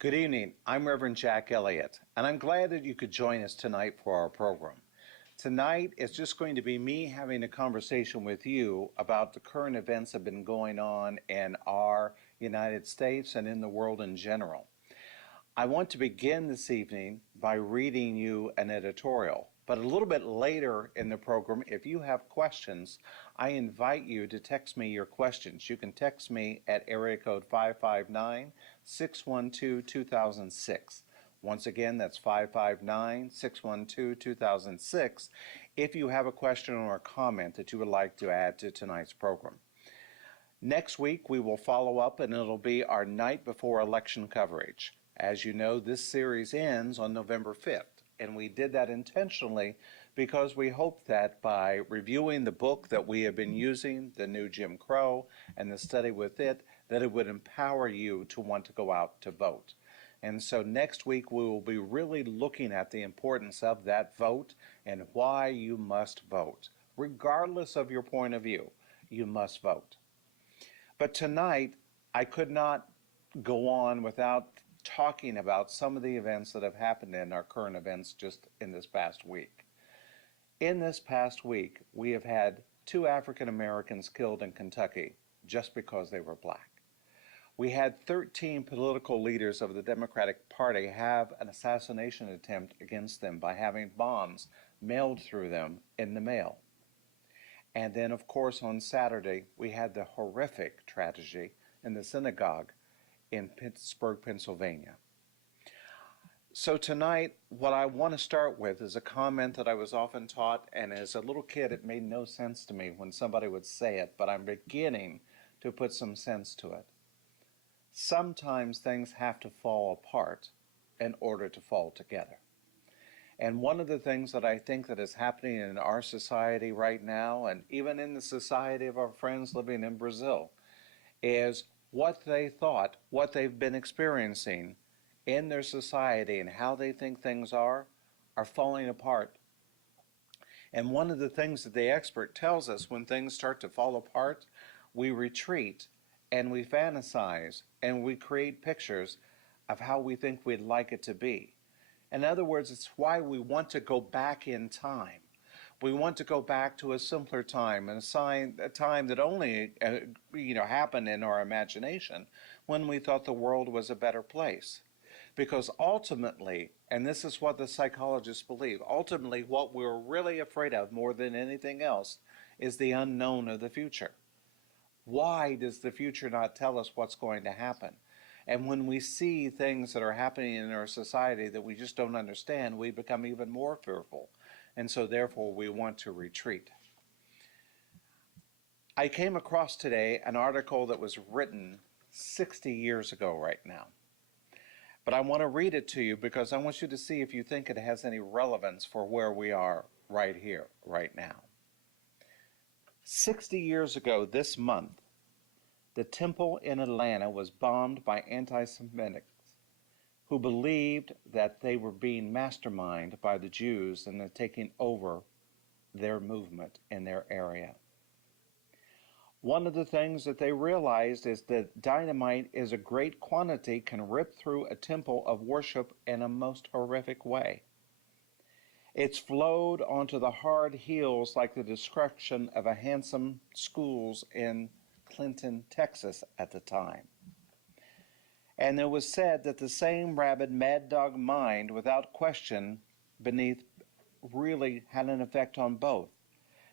Good evening. I'm Reverend Jack Elliot, and I'm glad that you could join us tonight for our program. Tonight is just going to be me having a conversation with you about the current events that have been going on in our United States and in the world in general. I want to begin this evening by reading you an editorial, but a little bit later in the program, if you have questions, I invite you to text me your questions. You can text me at area code 559-612-2006. Once again, that's 559-612-2006 if you have a question or a comment that you would like to add to tonight's program. Next week, we will follow up, and it'll be our night before election coverage. As you know, this series ends on November 5th, and we did that intentionally because we hope that by reviewing the book that we have been using, The New Jim Crow, and the study with it, that it would empower you to want to go out to vote. And so next week we will be really looking at the importance of that vote and why you must vote. Regardless of your point of view, you must vote. But tonight, I could not go on without talking about some of the events that have happened in our current events just in this past week. In this past week, we have had 2 African Americans killed in Kentucky just because they were black. We had 13 political leaders of the Democratic Party have an assassination attempt against them by having bombs mailed through them in the mail. And then, of course, on Saturday, we had the horrific tragedy in the synagogue in Pittsburgh, Pennsylvania. So tonight, what I want to start with is a comment that I was often taught, and as a little kid, it made no sense to me when somebody would say it, but I'm beginning to put some sense to it. Sometimes things have to fall apart in order to fall together. And one of the things that I think that is happening in our society right now, and even in the society of our friends living in Brazil, is what they thought, what they've been experiencing in their society and how they think things are falling apart. And one of the things that the expert tells us when things start to fall apart, we retreat and we fantasize and we create pictures of how we think we'd like it to be. In other words, it's why we want to go back in time. We want to go back to a simpler time, and a time that only happened in our imagination when we thought the world was a better place. Because ultimately, and this is what the psychologists believe, ultimately what we're really afraid of more than anything else is the unknown of the future. Why does the future not tell us what's going to happen? And when we see things that are happening in our society that we just don't understand, we become even more fearful. And so therefore we want to retreat. I came across today an article that was written 60 years ago right now. But I want to read it to you because I want you to see if you think it has any relevance for where we are right here, right now. 60 years ago this month, the temple in Atlanta was bombed by anti-Semitics who believed that they were being masterminded by the Jews and they're taking over their movement in their area. One of the things that they realized is that dynamite is a great quantity, can rip through a temple of worship in a most horrific way. It's flowed onto the hard heels like the destruction of a handsome schools in Clinton, Texas at the time. And it was said that the same rabid mad dog mind, without question, beneath really had an effect on both.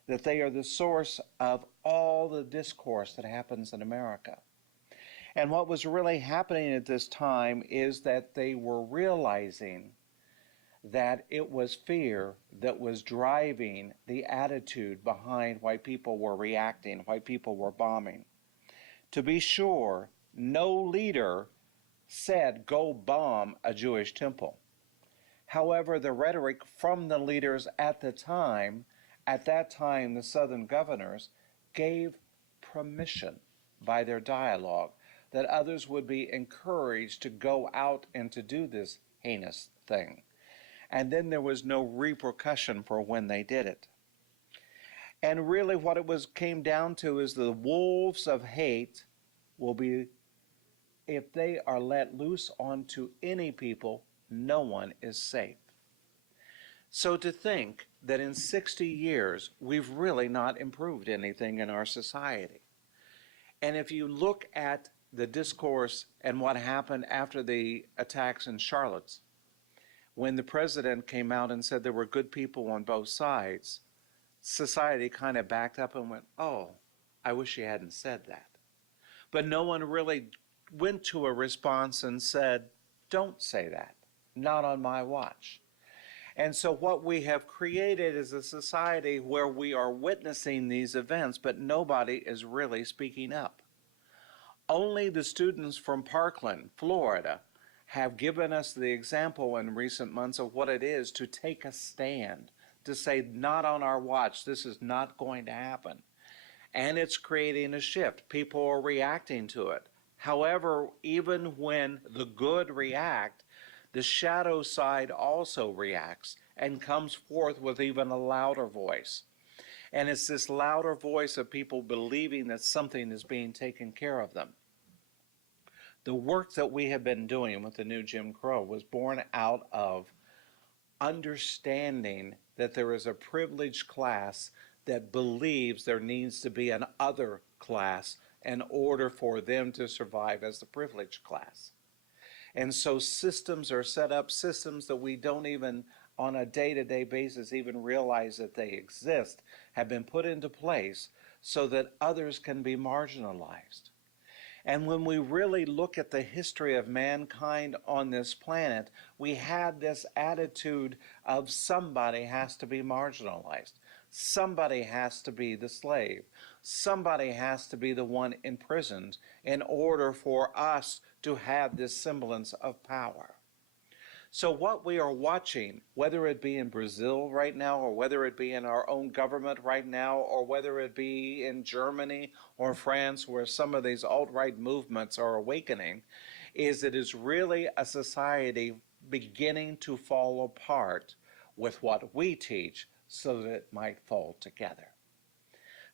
That they are the source of all the discourse that happens in America. And what was really happening at this time is that they were realizing that it was fear that was driving the attitude behind why people were reacting, why people were bombing. To be sure, no leader said, go bomb a Jewish temple. However, the rhetoric from the leaders at that time, the southern governors, gave permission by their dialogue that others would be encouraged to go out and to do this heinous thing. And then there was no repercussion for when they did it. And really what it came down to is the wolves of hate will be if they are let loose onto any people, no one is safe. So to think that in 60 years, we've really not improved anything in our society. And if you look at the discourse and what happened after the attacks in Charlotte, when the president came out and said there were good people on both sides, society kind of backed up and went, oh, I wish he hadn't said that. But no one really went to a response and said, don't say that, not on my watch. And so what we have created is a society where we are witnessing these events, but nobody is really speaking up. Only the students from Parkland, Florida, have given us the example in recent months of what it is to take a stand, to say, not on our watch, this is not going to happen. And it's creating a shift. People are reacting to it. However, even when the good react, the shadow side also reacts and comes forth with even a louder voice. And it's this louder voice of people believing that something is being taken care of them. The work that we have been doing with the new Jim Crow was born out of understanding that there is a privileged class that believes there needs to be an other class in order for them to survive as the privileged class. And so systems are set up, systems that we don't even on a day-to-day basis even realize that they exist, have been put into place so that others can be marginalized. And when we really look at the history of mankind on this planet, we had this attitude of somebody has to be marginalized. Somebody has to be the slave. Somebody has to be the one imprisoned in order for us to have this semblance of power. So what we are watching, whether it be in Brazil right now, or whether it be in our own government right now, or whether it be in Germany or France, where some of these alt-right movements are awakening, is it is really a society beginning to fall apart with what we teach so that it might fall together.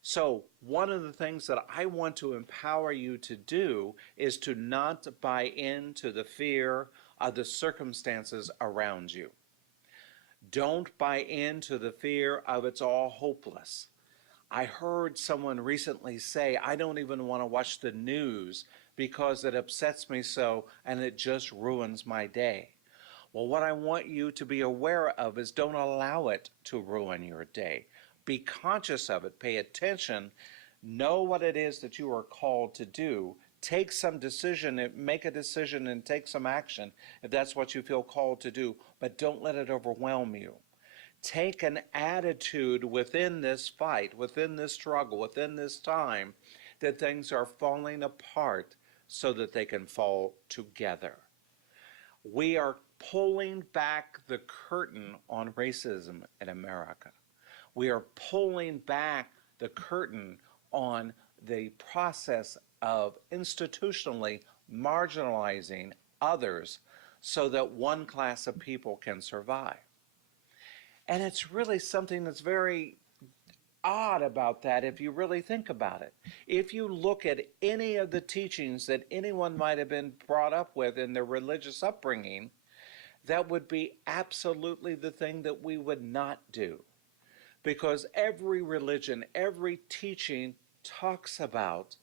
So one of the things that I want to empower you to do is to not buy into the fear of the circumstances around you. Don't buy into the fear of it's all hopeless. I heard someone recently say, I don't even want to watch the news because it upsets me so and it just ruins my day. Well, what I want you to be aware of is don't allow it to ruin your day. Be conscious of it, pay attention, know what it is that you are called to do, take some decision, make a decision and take some action if that's what you feel called to do, but don't let it overwhelm you. Take an attitude within this fight, within this struggle, within this time, that things are falling apart so that they can fall together. We are pulling back the curtain on racism in America. We are pulling back the curtain on the process of institutionally marginalizing others so that one class of people can survive. And it's really something that's very odd about that if you really think about it. If you look at any of the teachings that anyone might have been brought up with in their religious upbringing, that would be absolutely the thing that we would not do. Because every religion, every teaching talks about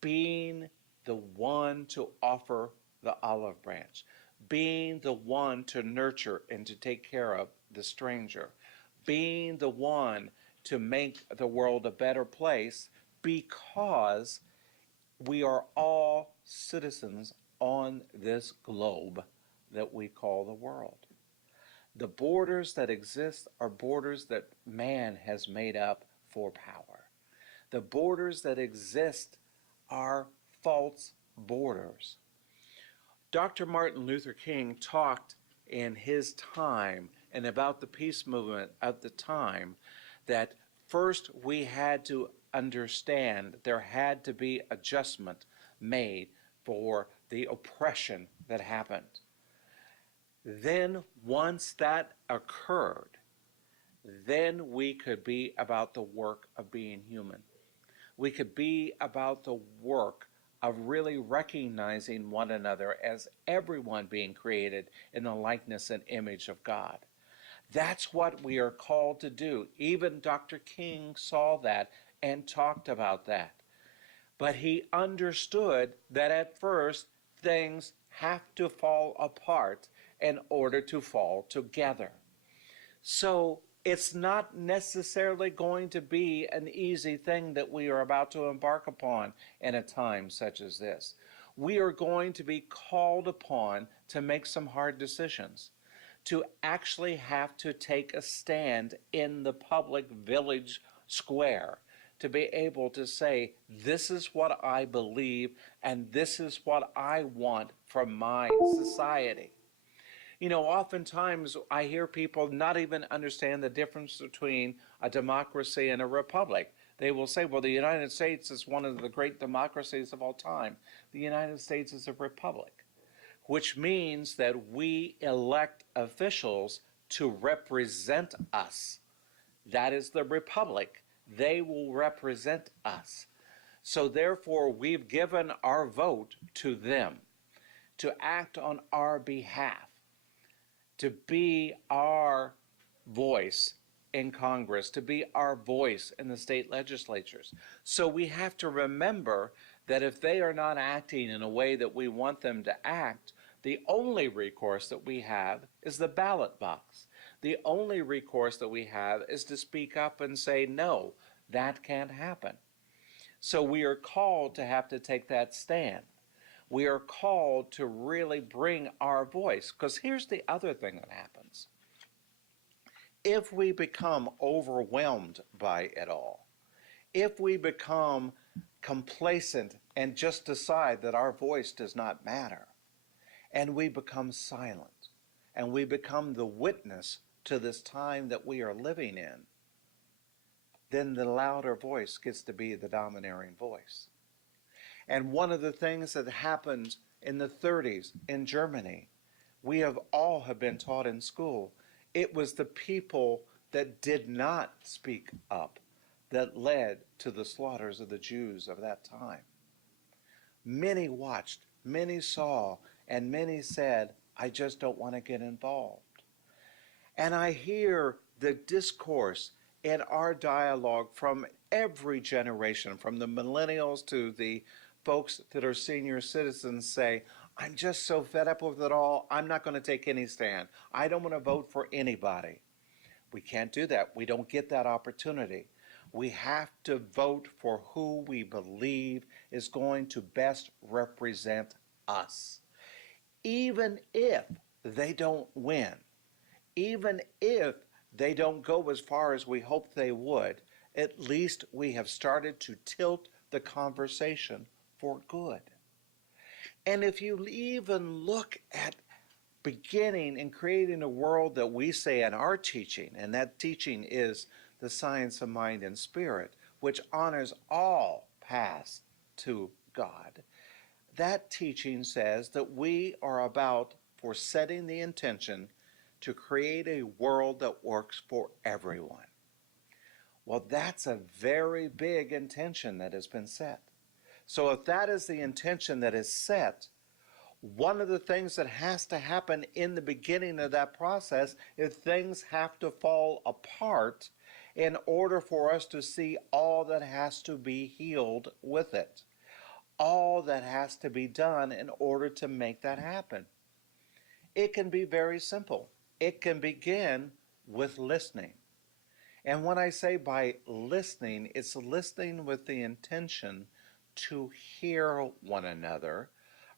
being the one to offer the olive branch, being the one to nurture and to take care of the stranger, being the one to make the world a better place, because we are all citizens on this globe that we call the world. The borders that exist are borders that man has made up for power. The borders that exist are false borders. Dr. Martin Luther King talked in his time and about the peace movement at the time that first we had to understand there had to be adjustment made for the oppression that happened. Then once that occurred, then we could be about the work of being human. We could be about the work of really recognizing one another as everyone being created in the likeness and image of God. That's what we are called to do. Even Dr. King saw that and talked about that. But he understood that at first things have to fall apart in order to fall together. So it's not necessarily going to be an easy thing that we are about to embark upon in a time such as this. We are going to be called upon to make some hard decisions, to actually have to take a stand in the public village square, to be able to say, this is what I believe and this is what I want from my society. You know, oftentimes I hear people not even understand the difference between a democracy and a republic. They will say, well, the United States is one of the great democracies of all time. The United States is a republic, which means that we elect officials to represent us. That is the republic. They will represent us. So therefore, we've given our vote to them to act on our behalf, to be our voice in Congress, to be our voice in the state legislatures. So we have to remember that if they are not acting in a way that we want them to act, the only recourse that we have is the ballot box. The only recourse that we have is to speak up and say, no, that can't happen. So we are called to have to take that stand. We are called to really bring our voice, because here's the other thing that happens. If we become overwhelmed by it all, if we become complacent and just decide that our voice does not matter, and we become silent, and we become the witness to this time that we are living in, then the louder voice gets to be the domineering voice. And one of the things that happened in the 30s in Germany, we have all have been taught in school, it was the people that did not speak up that led to the slaughters of the Jews of that time. Many watched, many saw, and many said, I just don't want to get involved. And I hear the discourse in our dialogue from every generation, from the millennials to the folks that are senior citizens, say, I'm just so fed up with it all, I'm not going to take any stand. I don't want to vote for anybody. We can't do that. We don't get that opportunity. We have to vote for who we believe is going to best represent us. Even if they don't win, even if they don't go as far as we hoped they would, at least we have started to tilt the conversation for good. And if you even look at beginning and creating a world that we say in our teaching, and that teaching is the science of mind and spirit, which honors all paths to God, that teaching says that we are about for setting the intention to create a world that works for everyone. Well, that's a very big intention that has been set. So if that is the intention that is set, one of the things that has to happen in the beginning of that process is things have to fall apart in order for us to see all that has to be healed with it, all that has to be done in order to make that happen. It can be very simple. It can begin with listening. And when I say by listening, it's listening with the intention to hear one another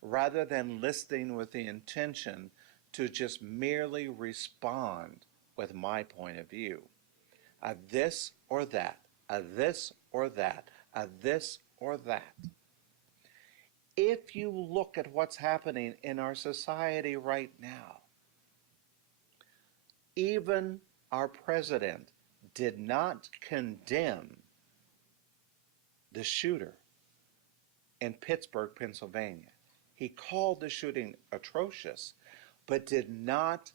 rather than listening with the intention to just merely respond with my point of view. This or that, this or that, this or that. If you look at what's happening in our society right now, even our president did not condemn the shooter in Pittsburgh, Pennsylvania. He called the shooting atrocious, but did not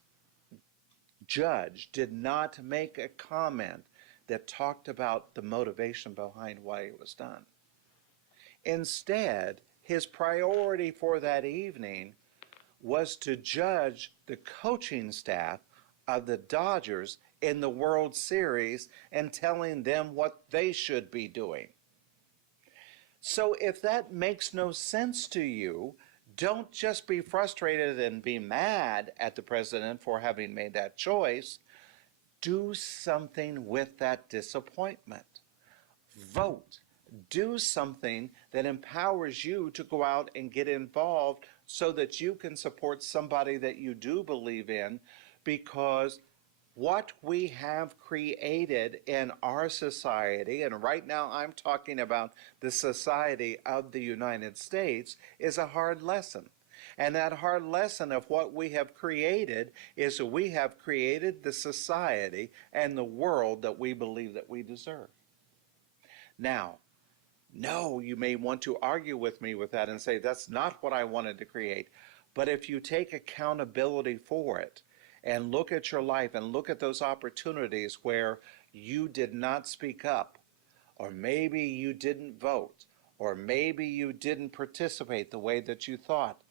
judge, did not make a comment that talked about the motivation behind why it was done. Instead, his priority for that evening was to judge the coaching staff of the Dodgers in the World Series and telling them what they should be doing. So if that makes no sense to you, don't just be frustrated and be mad at the president for having made that choice. Do something with that disappointment. Vote. Do something that empowers you to go out and get involved so that you can support somebody that you do believe in, because what we have created in our society, and right now I'm talking about the society of the United States, is a hard lesson. And that hard lesson of what we have created is that we have created the society and the world that we believe that we deserve. Now, no, you may want to argue with me with that and say, that's not what I wanted to create. But if you take accountability for it and look at your life and look at those opportunities where you did not speak up, or maybe you didn't vote, or maybe you didn't participate the way that you thought.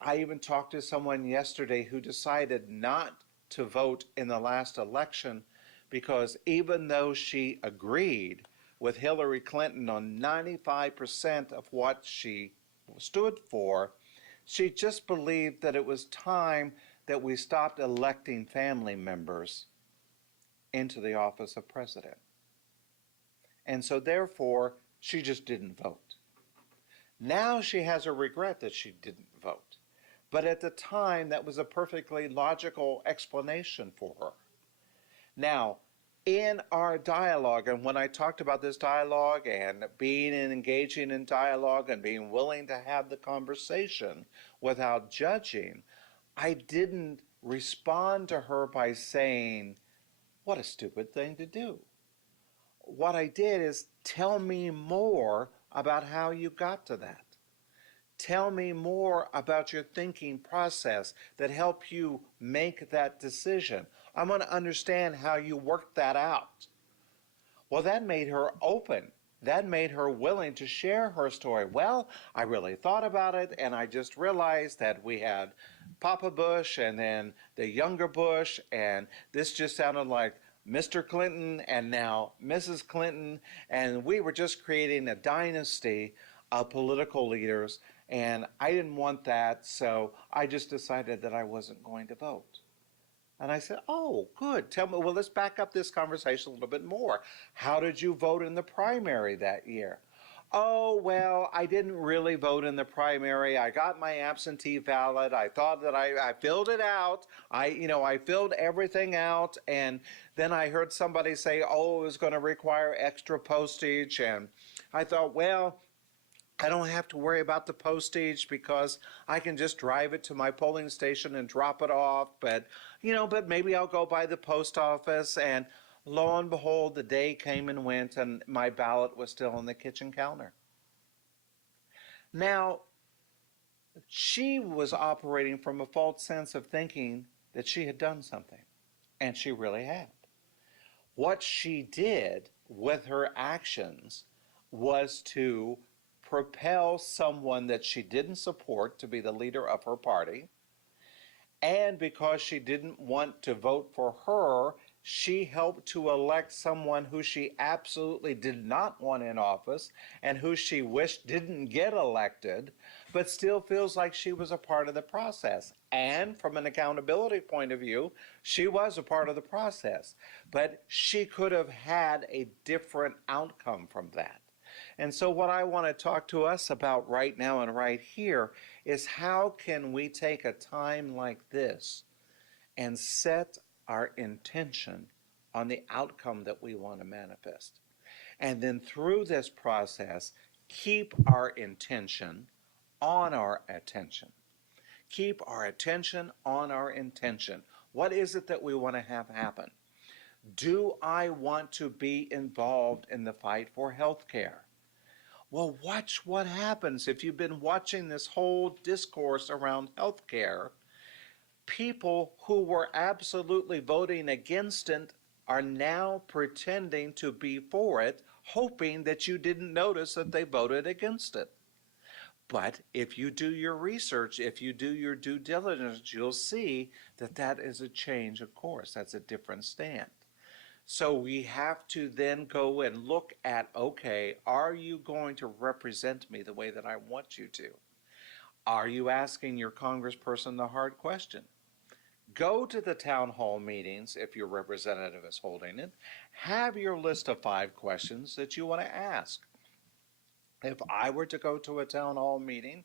I even talked to someone yesterday who decided not to vote in the last election because even though she agreed with Hillary Clinton on 95% of what she stood for, she just believed that it was time that we stopped electing family members into the office of president. And so therefore, she just didn't vote. Now she has a regret that she didn't vote. But at the time, that was a perfectly logical explanation for her. Now, in our dialogue, and when I talked about this dialogue and being and engaging in dialogue and being willing to have the conversation without judging, I didn't respond to her by saying, what a stupid thing to do. What I did is tell me more about how you got to that. Tell me more about your thinking process that helped you make that decision. I want to understand how you worked that out. Well, that made her open. That made her willing to share her story. Well, I really thought about it, and I just realized that we had Papa Bush and then the younger Bush, and this just sounded like Mr. Clinton and now Mrs. Clinton, and we were just creating a dynasty of political leaders, and I didn't want that, so I just decided that I wasn't going to vote. And I said, oh, good. Tell me, well, let's back up this conversation a little bit more. How did you vote in the primary that year? Oh, well, I didn't really vote in the primary. I got my absentee ballot. I thought that I filled it out. I filled everything out. And then I heard somebody say, oh, it was going to require extra postage. And I thought, well, I don't have to worry about the postage because I can just drive it to my polling station and drop it off. But maybe I'll go by the post office. And lo and behold, the day came and went, and my ballot was still on the kitchen counter. Now, she was operating from a false sense of thinking that she had done something, and she really had. What she did with her actions was to propel someone that she didn't support to be the leader of her party, and because she didn't want to vote for her, she helped to elect someone who she absolutely did not want in office and who she wished didn't get elected, but still feels like she was a part of the process. And from an accountability point of view, she was a part of the process, but she could have had a different outcome from that. And so what I want to talk to us about right now and right here is how can we take a time like this and set our intention on the outcome that we want to manifest. And then through this process, keep our intention on our attention. Keep our attention on our intention. What is it that we want to have happen? Do I want to be involved in the fight for health care? Well, watch what happens. If you've been watching this whole discourse around health care, people who were absolutely voting against it are now pretending to be for it, hoping that you didn't notice that they voted against it. But if you do your research, if you do your due diligence, you'll see that that is a change of course. That's a different stand. So we have to then go and look at, okay, are you going to represent me the way that I want you to? Are you asking your congressperson the hard question? Go to the town hall meetings if your representative is holding it. Have your list of 5 questions that you want to ask. If I were to go to a town hall meeting,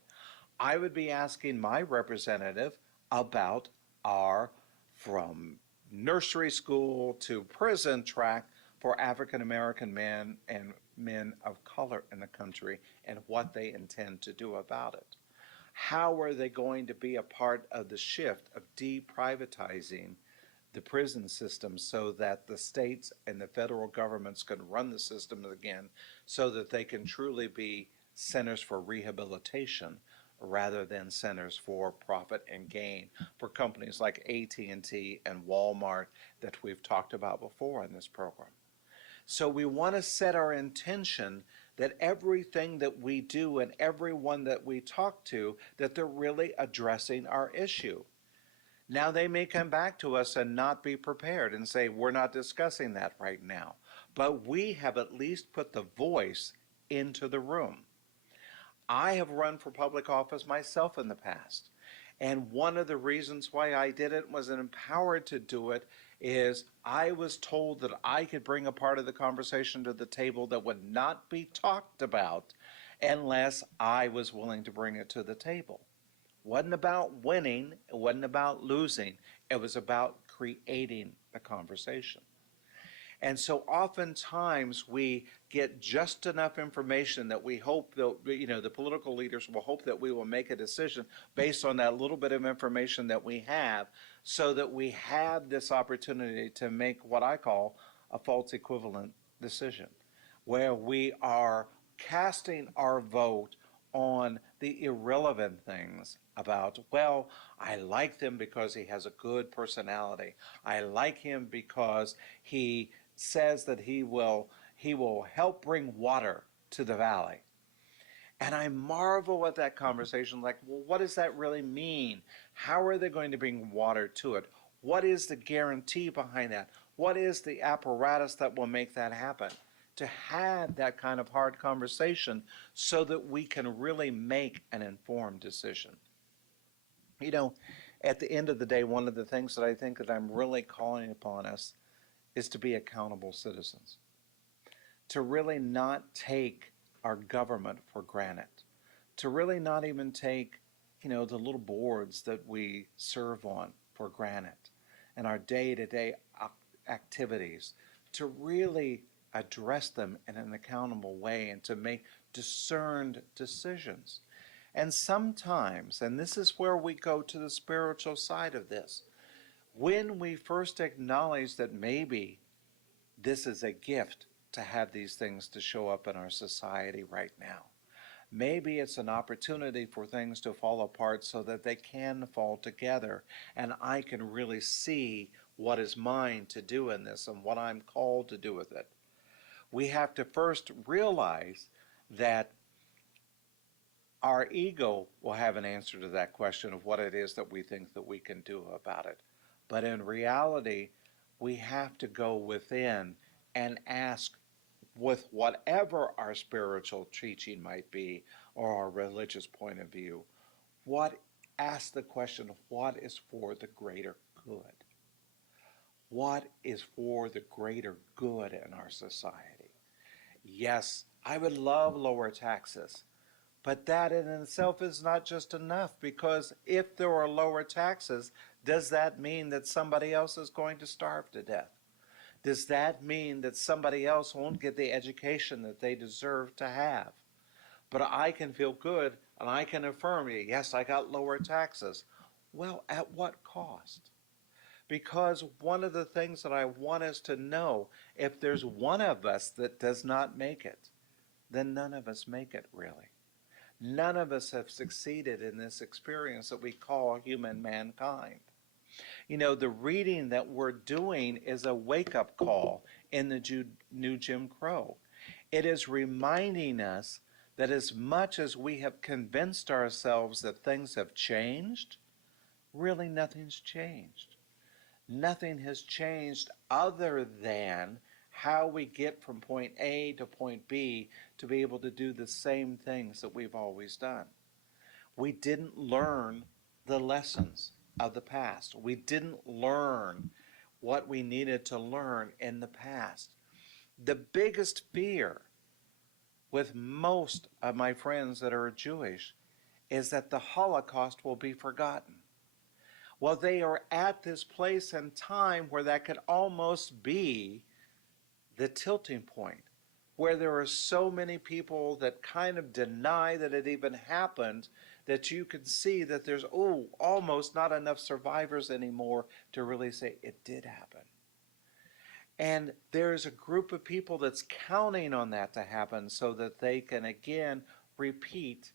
I would be asking my representative about our from nursery school to prison track for African American men and men of color in the country and what they intend to do about it. How are they going to be a part of the shift of deprivatizing the prison system so that the states and the federal governments can run the system again so that they can truly be centers for rehabilitation rather than centers for profit and gain for companies like AT&T and Walmart that we've talked about before in this program. So we want to set our intention that everything that we do and everyone that we talk to, that they're really addressing our issue. Now they may come back to us and not be prepared and say, we're not discussing that right now. But we have at least put the voice into the room. I have run for public office myself in the past. And one of the reasons why I did it, was empowered to do it, is I was told that I could bring a part of the conversation to the table that would not be talked about unless I was willing to bring it to the table. It wasn't about winning, it wasn't about losing, it was about creating the conversation. And so oftentimes we get just enough information that we hope that, the political leaders will hope that we will make a decision based on that little bit of information that we have, so that we have this opportunity to make what I call a false equivalent decision, where we are casting our vote on the irrelevant things about, well, I like him because he has a good personality. I like him because he says that he will help bring water to the valley. And I marvel at that conversation, like, well, what does that really mean? How are they going to bring water to it? What is the guarantee behind that? What is the apparatus that will make that happen? To have that kind of hard conversation so that we can really make an informed decision. At the end of the day, one of the things that I think that I'm really calling upon us is to be accountable citizens, to really not take our government for granted, to really not even take, the little boards that we serve on for granted, and our day-to-day activities, to really address them in an accountable way and to make discerned decisions. And sometimes, and this is where we go to the spiritual side of this, when we first acknowledge that maybe this is a gift to have these things to show up in our society right now. Maybe it's an opportunity for things to fall apart so that they can fall together, and I can really see what is mine to do in this and what I'm called to do with it. We have to first realize that our ego will have an answer to that question of what it is that we think that we can do about it. But in reality, we have to go within and ask, with whatever our spiritual teaching might be or our religious point of view, ask the question, what is for the greater good? What is for the greater good in our society? Yes, I would love lower taxes, but that in itself is not just enough, because if there are lower taxes, does that mean that somebody else is going to starve to death? Does that mean that somebody else won't get the education that they deserve to have? But I can feel good and I can affirm you, yes, I got lower taxes. Well, at what cost? Because one of the things that I want us to know, if there's one of us that does not make it, then none of us make it, really. None of us have succeeded in this experience that we call human mankind. The reading that we're doing is a wake-up call in the new Jim Crow. It is reminding us that as much as we have convinced ourselves that things have changed, really nothing's changed. Nothing has changed other than how we get from point A to point B to be able to do the same things that we've always done. We didn't learn the lessons of the past. We didn't learn what we needed to learn in the past. The biggest fear with most of my friends that are Jewish is that the Holocaust will be forgotten. Well, they are at this place and time where that could almost be the tilting point, where there are so many people that kind of deny that it even happened, that you can see that there's almost not enough survivors anymore to really say it did happen. And there's a group of people that's counting on that to happen so that they can again repeat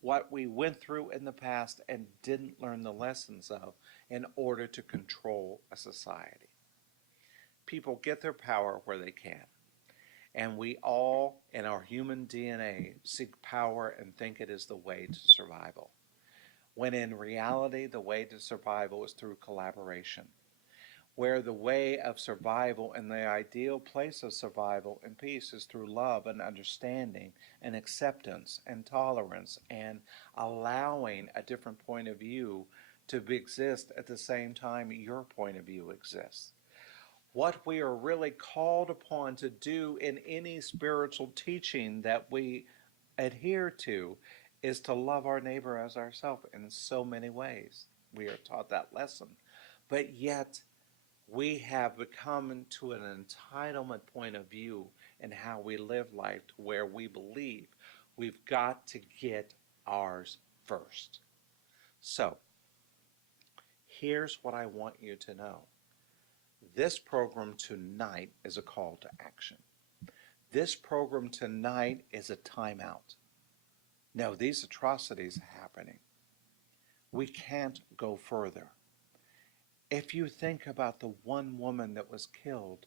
what we went through in the past and didn't learn the lessons of in order to control a society. People get their power where they can. And we all, in our human DNA, seek power and think it is the way to survival. When in reality, the way to survival is through collaboration. Where the way of survival and the ideal place of survival and peace is through love and understanding and acceptance and tolerance and allowing a different point of view to exist at the same time your point of view exists. What we are really called upon to do in any spiritual teaching that we adhere to is to love our neighbor as ourselves in so many ways. We are taught that lesson. But yet, we have become to an entitlement point of view in how we live life to where we believe we've got to get ours first. So, here's what I want you to know. This program tonight is a call to action. This program tonight is a timeout. No, these atrocities are happening. We can't go further. If you think about the one woman that was killed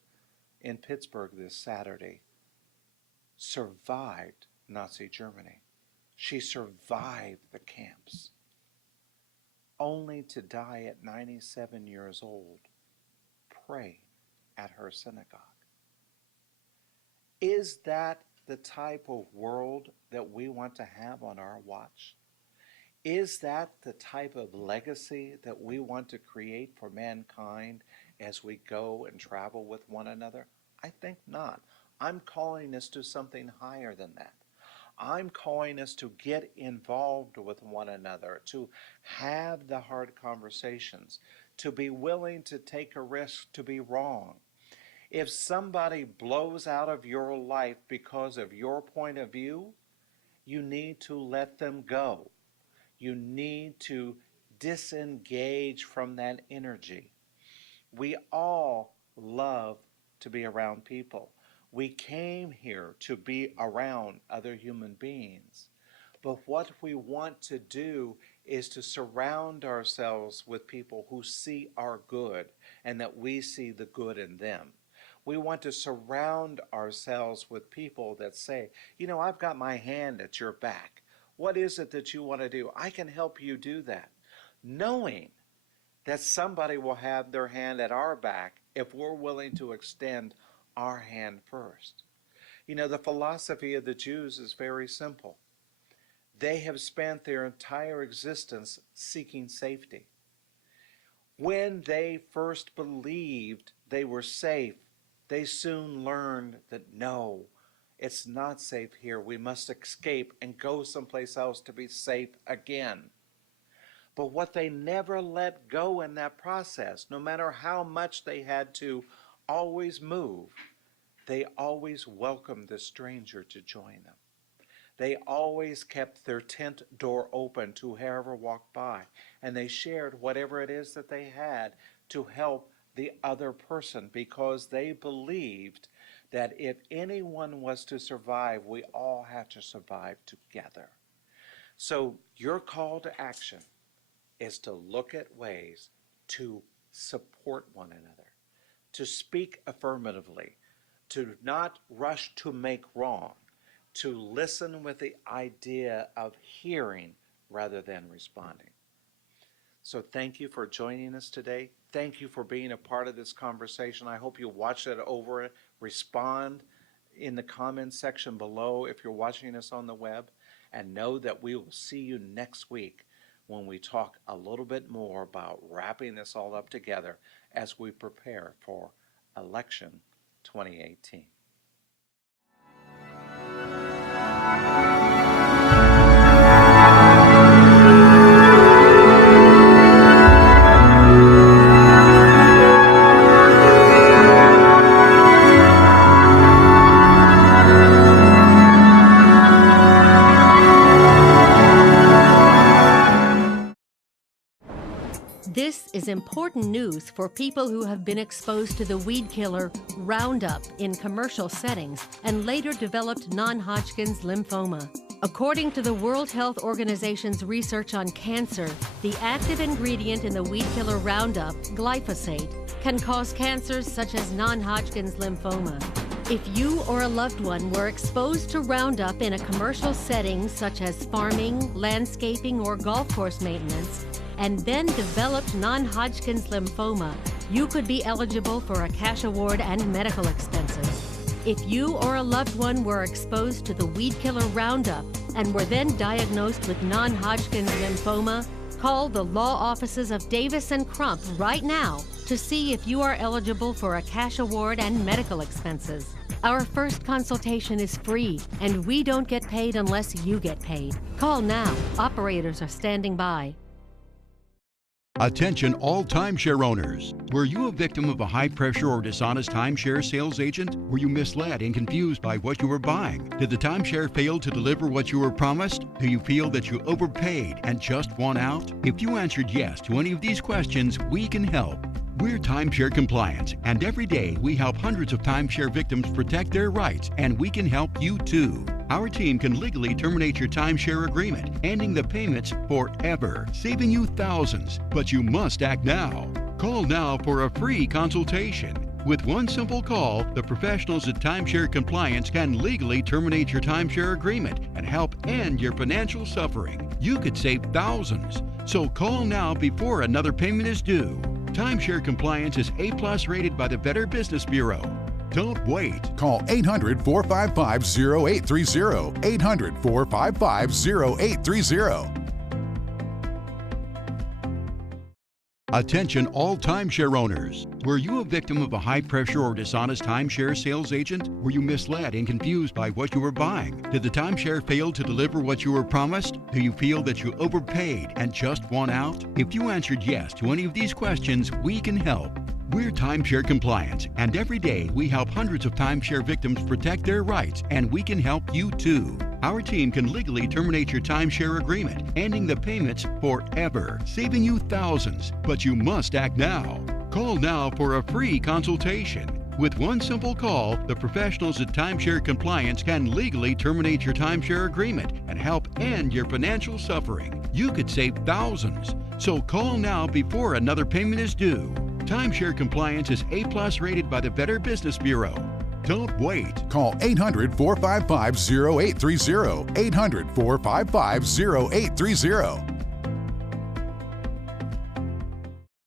in Pittsburgh this Saturday, survived Nazi Germany. She survived the camps, only to die at 97 years old, praying at her synagogue. Is that the type of world that we want to have on our watch? Is that the type of legacy that we want to create for mankind as we go and travel with one another? I think not. I'm calling us to something higher than that. I'm calling us to get involved with one another, to have the hard conversations, to be willing to take a risk to be wrong. If somebody blows out of your life because of your point of view, you need to let them go. You need to disengage from that energy. We all love to be around people. We came here to be around other human beings. But what we want to do is to surround ourselves with people who see our good and that we see the good in them. We want to surround ourselves with people that say, you know, I've got my hand at your back. What is it that you want to do? I can help you do that. Knowing that somebody will have their hand at our back if we're willing to extend our hand first. You know, the philosophy of the Jews is very simple. They have spent their entire existence seeking safety. When they first believed they were safe, they soon learned that no, it's not safe here. We must escape and go someplace else to be safe again. But what they never let go in that process, no matter how much they had to always move, they always welcomed the stranger to join them. They always kept their tent door open to whoever walked by, and they shared whatever it is that they had to help the other person because they believed that if anyone was to survive, we all have to survive together. So your call to action is to look at ways to support one another, to speak affirmatively, to not rush to make wrong, to listen with the idea of hearing rather than responding. So thank you for joining us today. Thank you for being a part of this conversation. I hope you watch it over, respond in the comments section below if you're watching us on the web, and know that we will see you next week when we talk a little bit more about wrapping this all up together as we prepare for election 2018. This is important news for people who have been exposed to the weed killer Roundup in commercial settings and later developed non-Hodgkin's lymphoma. According to the World Health Organization's research on cancer, the active ingredient in the weed killer Roundup, glyphosate, can cause cancers such as non-Hodgkin's lymphoma. If you or a loved one were exposed to Roundup in a commercial setting such as farming, landscaping, or golf course maintenance, and then developed non-Hodgkin's lymphoma, you could be eligible for a cash award and medical expenses. If you or a loved one were exposed to the weed killer Roundup and were then diagnosed with non-Hodgkin's lymphoma, call the law offices of Davis and Crump right now to see if you are eligible for a cash award and medical expenses. Our first consultation is free, and we don't get paid unless you get paid. Call now. Operators are standing by. Attention all timeshare owners. Were you a victim of a high-pressure or dishonest timeshare sales agent? Were you misled and confused by what you were buying? Did the timeshare fail to deliver what you were promised? Do you feel that you overpaid and just won out? If you answered yes to any of these questions, we can help. We're Timeshare Compliance, and every day we help hundreds of timeshare victims protect their rights, and we can help you too. Our team can legally terminate your timeshare agreement, ending the payments forever, saving you thousands. But you must act now. Call now for a free consultation. With one simple call, the professionals at Timeshare Compliance can legally terminate your timeshare agreement and help end your financial suffering. You could save thousands. So call now before another payment is due. Timeshare Compliance is A+ rated by the Better Business Bureau. Don't wait. Call 800-455-0830. 800-455-0830. Attention all timeshare owners. Were you a victim of a high-pressure or dishonest timeshare sales agent? Were you misled and confused by what you were buying? Did the timeshare fail to deliver what you were promised? Do you feel that you overpaid and just won out? If you answered yes to any of these questions, we can help. We're Timeshare Compliance, and every day we help hundreds of timeshare victims protect their rights, and we can help you too. Our team can legally terminate your timeshare agreement, ending the payments forever, saving you thousands. But you must act now. Call now for a free consultation. With one simple call, the professionals at Timeshare Compliance can legally terminate your timeshare agreement and help end your financial suffering. You could save thousands. So call now before another payment is due. Timeshare Compliance is A+ rated by the Better Business Bureau. Don't wait. Call 800-455-0830. 800-455-0830.